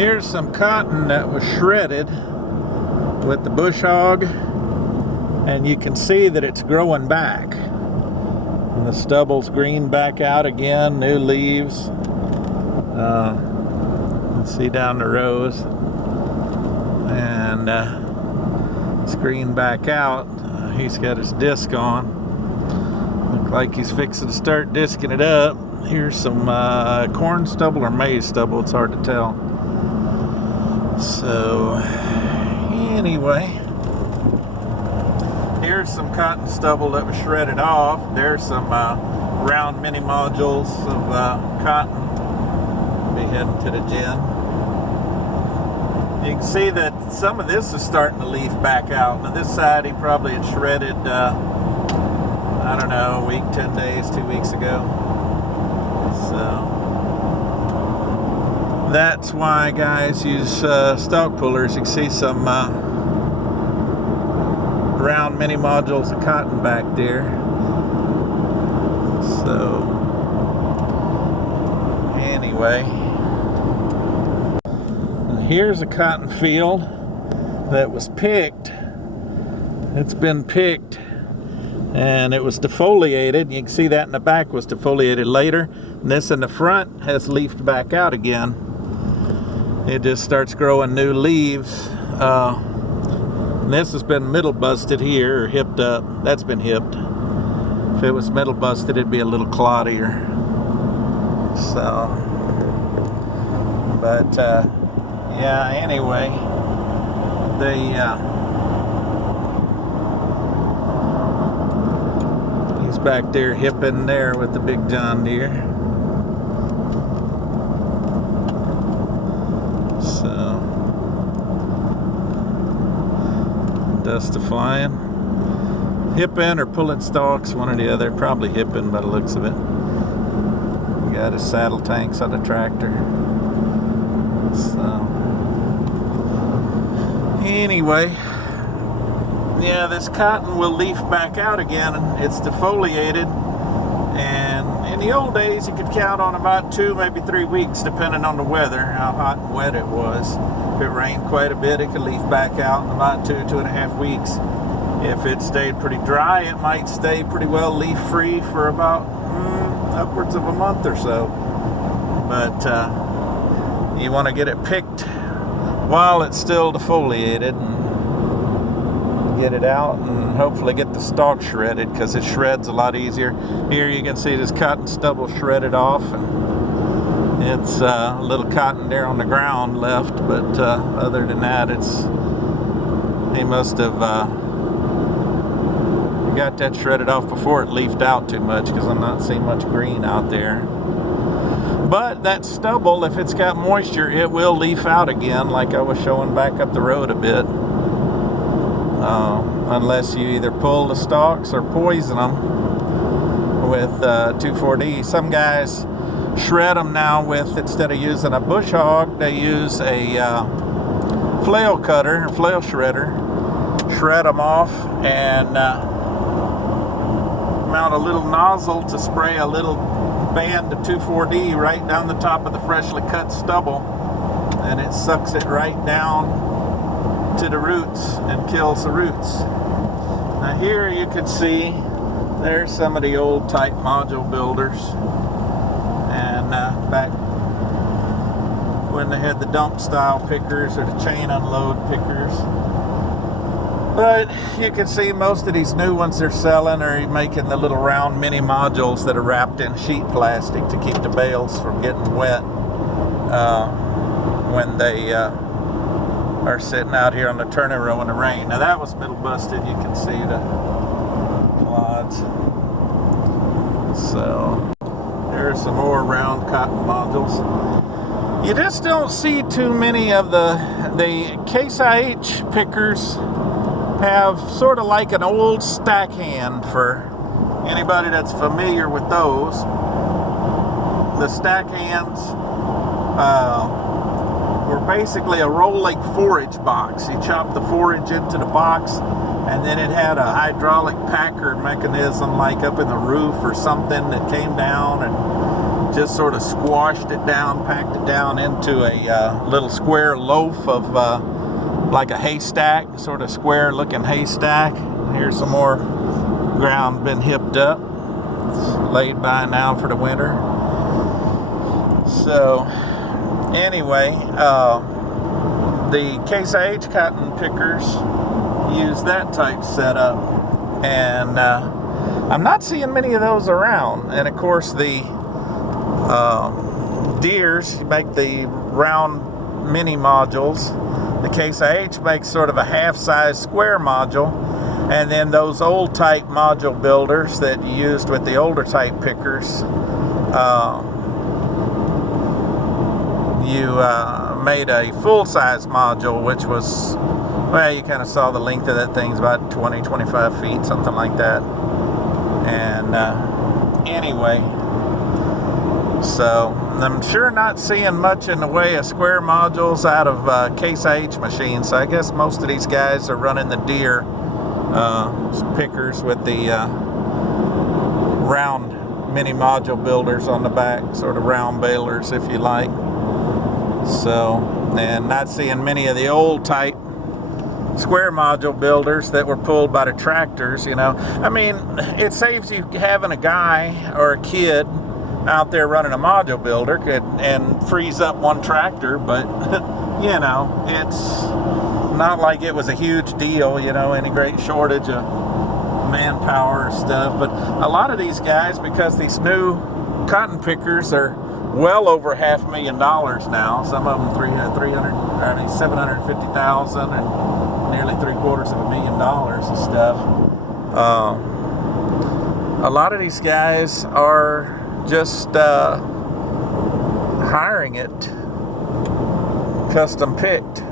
Here's some cotton that was shredded with the bush hog, and you can see that it's growing back. And the stubble's green back out again, new leaves. Let's see down the rows, and it's green back out. He's got his disc on. Looks like he's fixing to start disking it up. Here's some corn stubble or maize stubble, it's hard to tell. So anyway, here's some cotton stubble that was shredded off. There's some round mini modules of cotton. Be heading to the gin. You can see that some of this is starting to leaf back out. Now this side he probably had shredded, I don't know, a week, 10 days, 2 weeks ago. So that's why guys use stalk pullers. You can see some round mini modules of cotton back there. So anyway, here's a cotton field that was picked. It's been picked and it was defoliated. You can see that in the back was defoliated later. And this in the front has leafed back out again. It just starts growing new leaves. And this has been middle busted here, or hipped up. That's been hipped. If it was middle busted, it'd be a little cloddier. So, but yeah, anyway, he's back there hipping there with the big John Deere. So, dust a flying. Hipping or pulling stalks, one or the other. Probably hipping by the looks of it. Got his saddle tanks on the tractor. So anyway, yeah, this cotton will leaf back out again. It's defoliated, and in the old days you could count on about 2, maybe 3 weeks depending on the weather, how hot and wet it was. If it rained quite a bit, it could leaf back out in about 2.5 weeks. If it stayed pretty dry, it might stay pretty well leaf free for about upwards of a month or so. But you want to get it picked while it's still defoliated and get it out and hopefully get the stalk shredded, because it shreds a lot easier. Here you can see this cotton stubble shredded off, and it's a little cotton there on the ground left, but other than that, he must have got that shredded off before it leafed out too much, because I'm not seeing much green out there. But that stubble, if it's got moisture, it will leaf out again, like I was showing back up the road a bit. Unless you either pull the stalks or poison them with 2,4-D. Some guys shred them now with, instead of using a bush hog, they use a flail cutter, or flail shredder. Shred them off and mount a little nozzle to spray a little band of 2,4-D right down the top of the freshly cut stubble, and it sucks it right down to the roots and kills the roots. Now here you can see there's some of the old type module builders, and back when they had the dump style pickers or the chain unload pickers. But you can see most of these new ones they're selling are making the little round mini modules that are wrapped in sheet plastic to keep the bales from getting wet when they are sitting out here on the turning row in the rain. Now that was middle busted. You can see the clods. So there's some more round cotton modules. You just don't see too many of the Case IH pickers. Have sort of like an old stack hand, for anybody that's familiar with those. The stack hands were basically a rolling forage box. You chop the forage into the box, and then it had a hydraulic packer mechanism like up in the roof or something that came down and just sort of squashed it down, packed it down into a little square loaf of like a haystack, sort of square looking haystack. Here's some more ground been hipped up. It's laid by now for the winter. So anyway, the Case IH cotton pickers use that type setup, and I'm not seeing many of those around. And of course the Deeres make the round mini modules. The Case IH makes sort of a half-size square module, and then those old type module builders that you used with the older type pickers, you made a full-size module, which was, well, you kind of saw the length of that thing's about 20-25 feet, something like that. And anyway, so I'm sure not seeing much in the way of square modules out of Case IH machines. So I guess most of these guys are running the Deere pickers with the round mini module builders on the back, sort of round balers if you like. So, and not seeing many of the old type square module builders that were pulled by the tractors, you know. I mean, it saves you having a guy or a kid out there running a module builder and frees up one tractor, but you know, it's not like it was a huge deal, you know, any great shortage of manpower or stuff. But a lot of these guys, because these new cotton pickers are well over $500,000 now, some of them 750,000 and nearly $750,000 and stuff. A lot of these guys are just hiring it custom picked,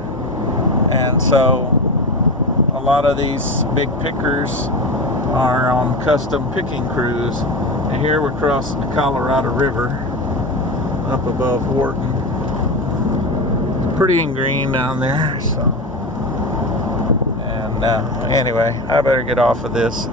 and so a lot of these big pickers are on custom picking crews. And here we're crossing the Colorado River up above Wharton. It's pretty and green down there. So, and anyway, I better get off of this.